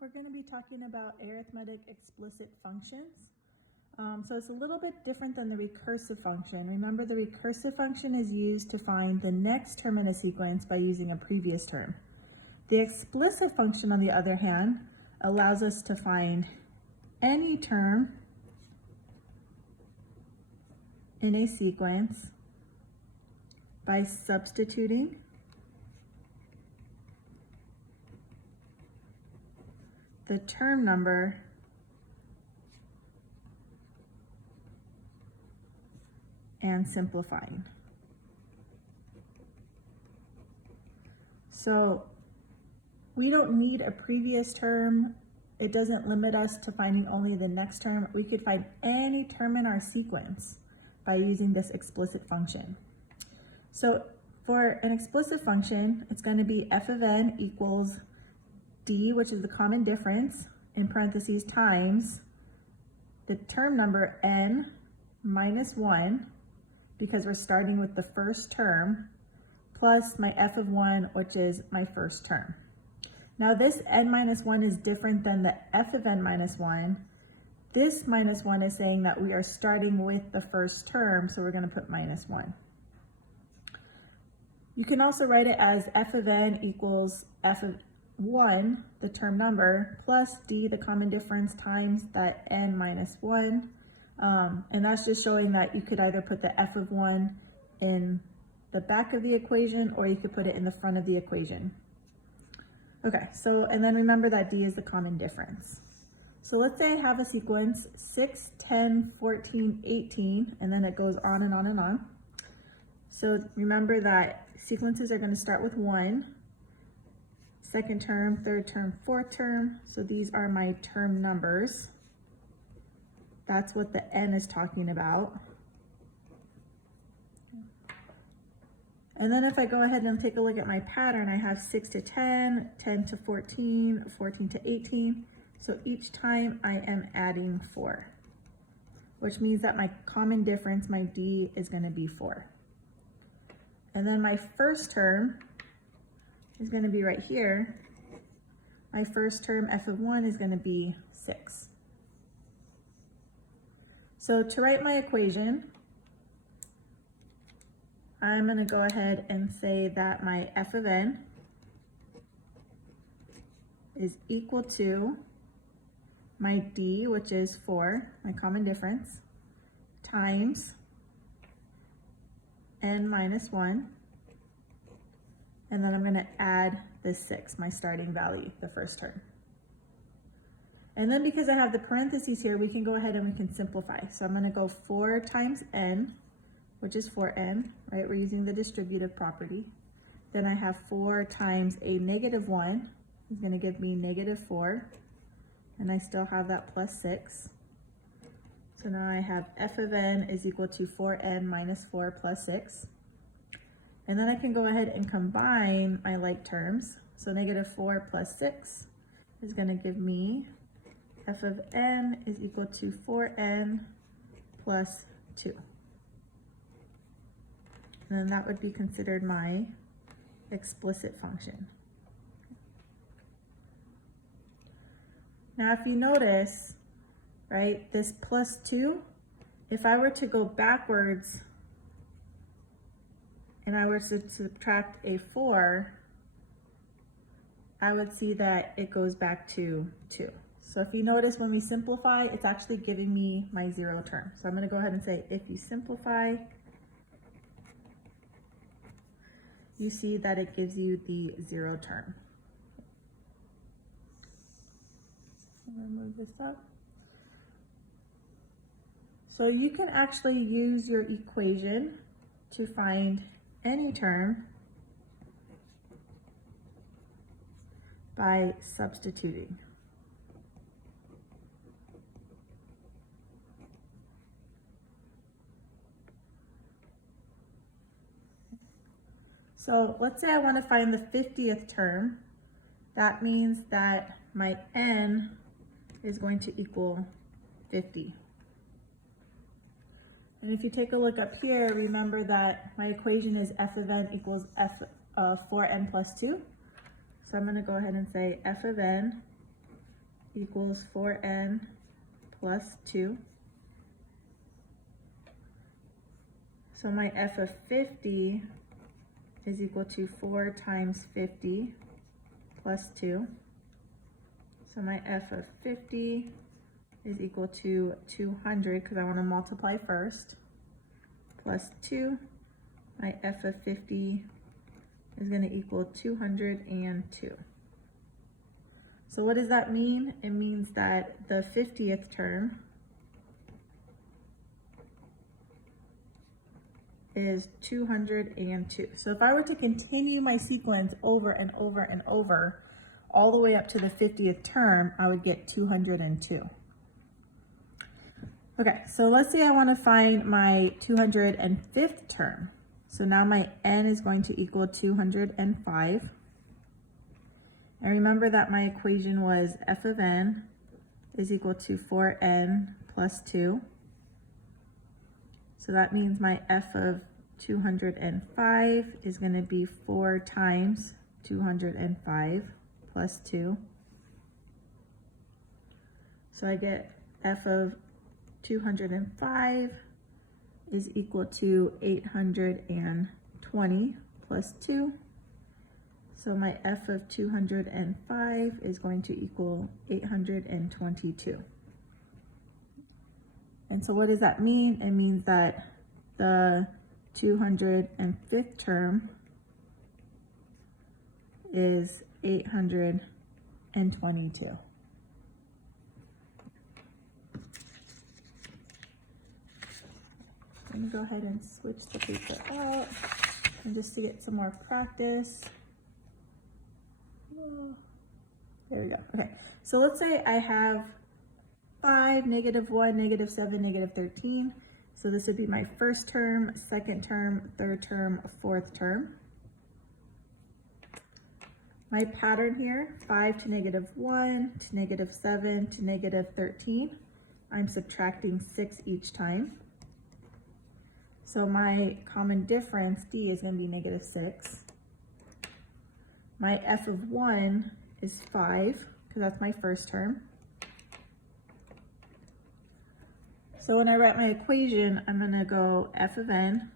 we're going to be talking about arithmetic explicit functions. So it's a little bit different than the recursive function. Remember, the recursive function is used to find the next term in a sequence by using a previous term. The explicit function, on the other hand, allows us to find any term in a sequence by substituting the term number and simplifying. So we don't need a previous term. It doesn't limit us to finding only the next term. We could find any term in our sequence by using this explicit function. So for an explicit function, it's going to be f of n equals d, which is the common difference, in parentheses, times the term number n minus 1, because we're starting with the first term, plus my f of 1, which is my first term. Now this n minus 1 is different than the f of n minus 1. This minus 1 is saying that we are starting with the first term, so we're going to put minus 1. You can also write it as f of n equals f of 1, the term number, plus d, the common difference, times that n minus 1. And that's just showing that you could either put the f of 1 in the back of the equation, or you could put it in the front of the equation. Okay, so, and then remember that d is the common difference. So let's say I have a sequence 6, 10, 14, 18, and then it goes on and on and on. So remember that sequences are going to start with 1, second term, third term, fourth term. So these are my term numbers. That's what the n is talking about. And then if I go ahead and take a look at my pattern, I have 6 to 10, 10 to 14, 14 to 18. So each time I am adding 4, which means that my common difference, my d, is going to be 4. And then my first term is going to be right here. My first term, f of 1, is going to be 6. So to write my equation, I'm going to go ahead and say that my f of n is equal to my d, which is 4, my common difference, times n minus 1, and then I'm going to add the 6, my starting value, the first term. And then because I have the parentheses here, we can go ahead and we can simplify. So I'm going to go 4 times n, which is 4n, right? We're using the distributive property. Then I have 4 times a negative 1 is going to give me negative 4. And I still have that plus 6. So now I have f of n is equal to 4n minus 4 plus 6. And then I can go ahead and combine my like terms. So negative 4 plus 6 is going to give me f of n is equal to 4n plus 2. And then that would be considered my explicit function. Now if you notice, right, this plus 2, if I were to go backwards and I were to subtract a 4, I would see that it goes back to 2. So if you notice, when we simplify, it's actually giving me my 0 term. So I'm going to go ahead and say, if you simplify, you see that it gives you the 0 term. I'm going to move this up. So you can actually use your equation to find any term by substituting. So let's say I want to find the 50th term. That means that my n is going to equal 50. And if you take a look up here, remember that my equation is f of n equals f of 4n plus 2. So I'm going to go ahead and say f of n equals 4n plus 2. So my f of 50 is equal to 4 times 50 plus 2. So my f of 50 is equal to 200, because I want to multiply first, plus 2. My f of 50 is going to equal 202. So what does that mean? It means that the 50th term is 202. So if I were to continue my sequence over and over and over, all the way up to the 50th term, I would get 202. Okay, so let's say I want to find my 205th term. So now my n is going to equal 205. And remember that my equation was f of n is equal to 4n plus 2. So that means my f of 205 is going to be 4 times 205 plus 2. So I get f of 205 is equal to 820 plus 2. So my f of 205 is going to equal 822. And so what does that mean? It means that the 205th term is 822. I'm going to go ahead and switch the paper out, and just to get some more practice. There we go. Okay, so let's say I have 5, -1, -7, -13. So this would be my first term, second term, third term, fourth term. My pattern here, 5 to -1 to -7 to -13. I'm subtracting 6 each time. So my common difference, D, is going to be -6. My f of 1 is 5, because that's my first term. So when I write my equation, I'm going to go f of n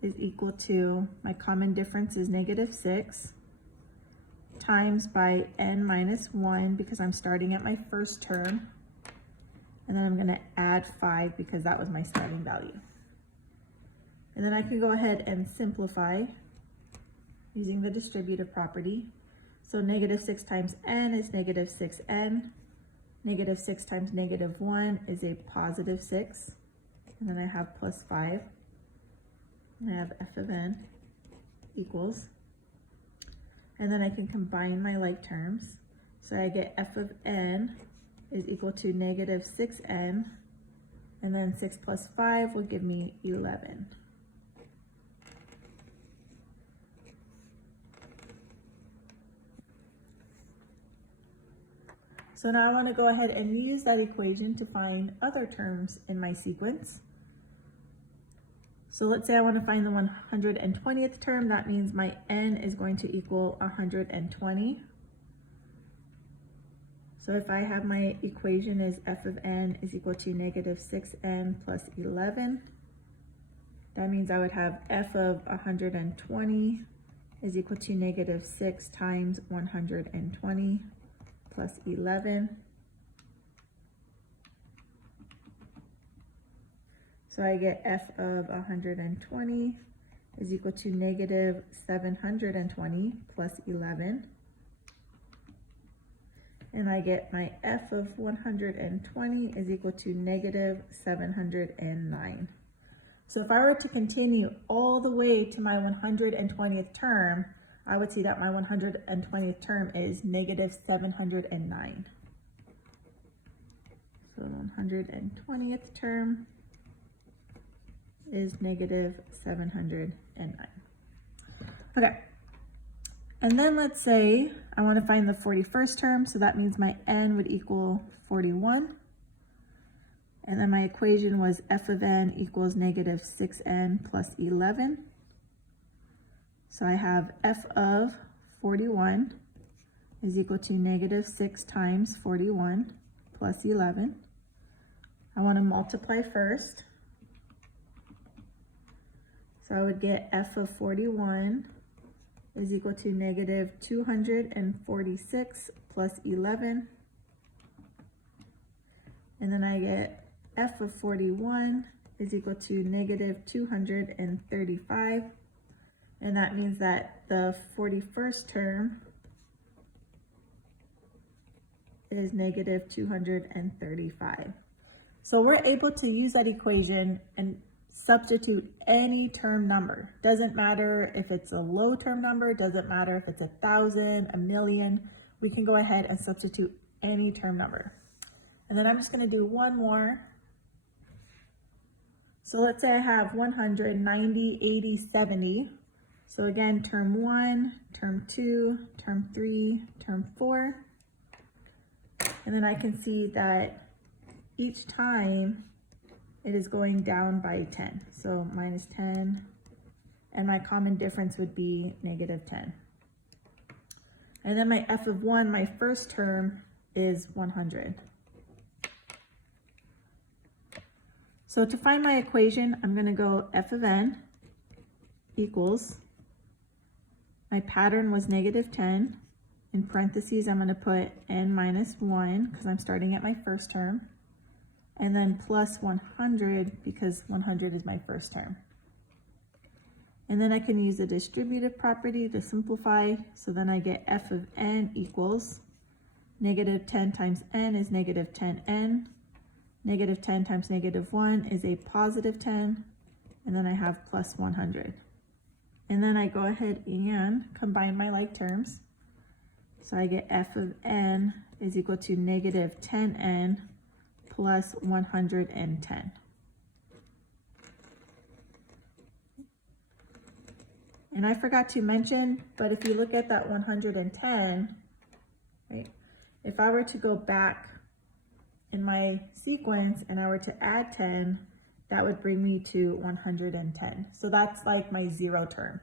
is equal to, my common difference is -6, times by n minus 1, because I'm starting at my first term. And then I'm going to add 5 because that was my starting value. And then I can go ahead and simplify using the distributive property. So -6 times n is -6n. -6 times -1 is a +6. And then I have plus 5. And I have f of n equals. And then I can combine my like terms. So I get f of n is equal to -6n, and then 6 plus 5 will give me 11. So now I want to go ahead and use that equation to find other terms in my sequence. So let's say I want to find the 120th term. That means my n is going to equal 120. So if I have my equation is f of n is equal to -6n plus 11, that means I would have f of 120 is equal to -6 times 120 plus 11. So I get f of 120 is equal to -720 plus 11. And I get my f of 120 is equal to -709. So if I were to continue all the way to my 120th term, I would see that my 120th term is -709. So 120th term is -709. Okay. And then let's say I want to find the 41st term, so that means my n would equal 41. And then my equation was f of n equals -6n plus 11. So I have f of 41 is equal to negative 6 times 41 plus 11. I want to multiply first. So I would get f of 41 is equal to negative 246 plus 11. And then I get f of 41 is equal to negative 235. And that means that the 41st term is negative 235. So we're able to use that equation and substitute any term number. Doesn't matter if it's a low term number, doesn't matter if it's 1,000, 1,000,000. We can go ahead and substitute any term number. And then I'm just going to do one more. So let's say I have 100, 90, 80, 70. So again, term 1, term 2, term 3, term 4. And then I can see that each time it is going down by 10. So minus 10, and my common difference would be negative 10. And then my f of 1, my first term, is 100. So to find my equation, I'm going to go f of n equals, my pattern was negative 10. In parentheses, I'm going to put n minus 1 because I'm starting at my first term. And then plus 100 because 100 is my first term. And then I can use the distributive property to simplify. So then I get f of n equals negative 10 times n is negative 10n. Negative 10 times negative 1 is a positive 10. And then I have plus 100. And then I go ahead and combine my like terms. So I get f of n is equal to negative 10n plus 110. And I forgot to mention, but if you look at that 110, right? If I were to go back in my sequence and I were to add 10, that would bring me to 110. So that's like my 0 term.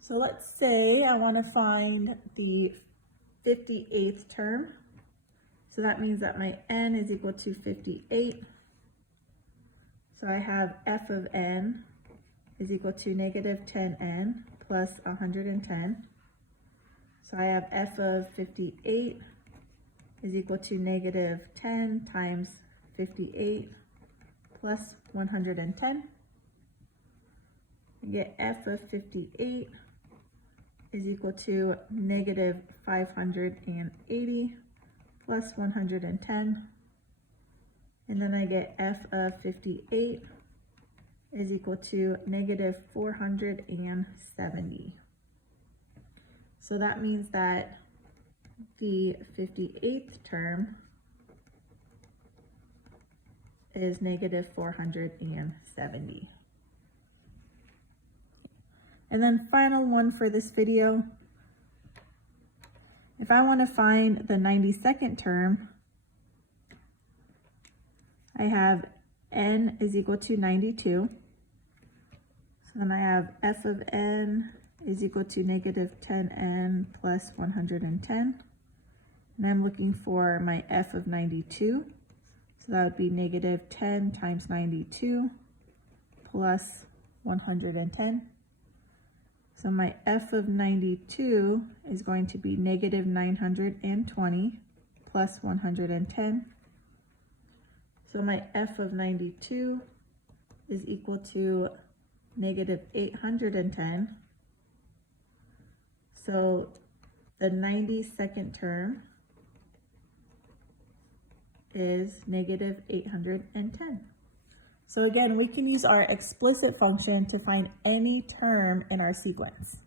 So let's say I want to find the 58th term. So that means that my n is equal to 58. So I have f of n is equal to negative 10n plus 110. So I have f of 58 is equal to negative 10 times 58 plus 110. I get f of 58 is equal to negative 580 plus 110. And then I get f of 58 is equal to negative 470. So that means that the 58th term is negative 470. And then final one for this video. If I want to find the 92nd term, I have n is equal to 92. So then I have f of n is equal to negative 10n plus 110. And I'm looking for my f of 92. So that would be negative 10 times 92 plus 110. So my f of 92 is going to be negative 920 plus 110. So my f of 92 is equal to negative 810. So the 92nd term is negative 810. So again, we can use our explicit function to find any term in our sequence.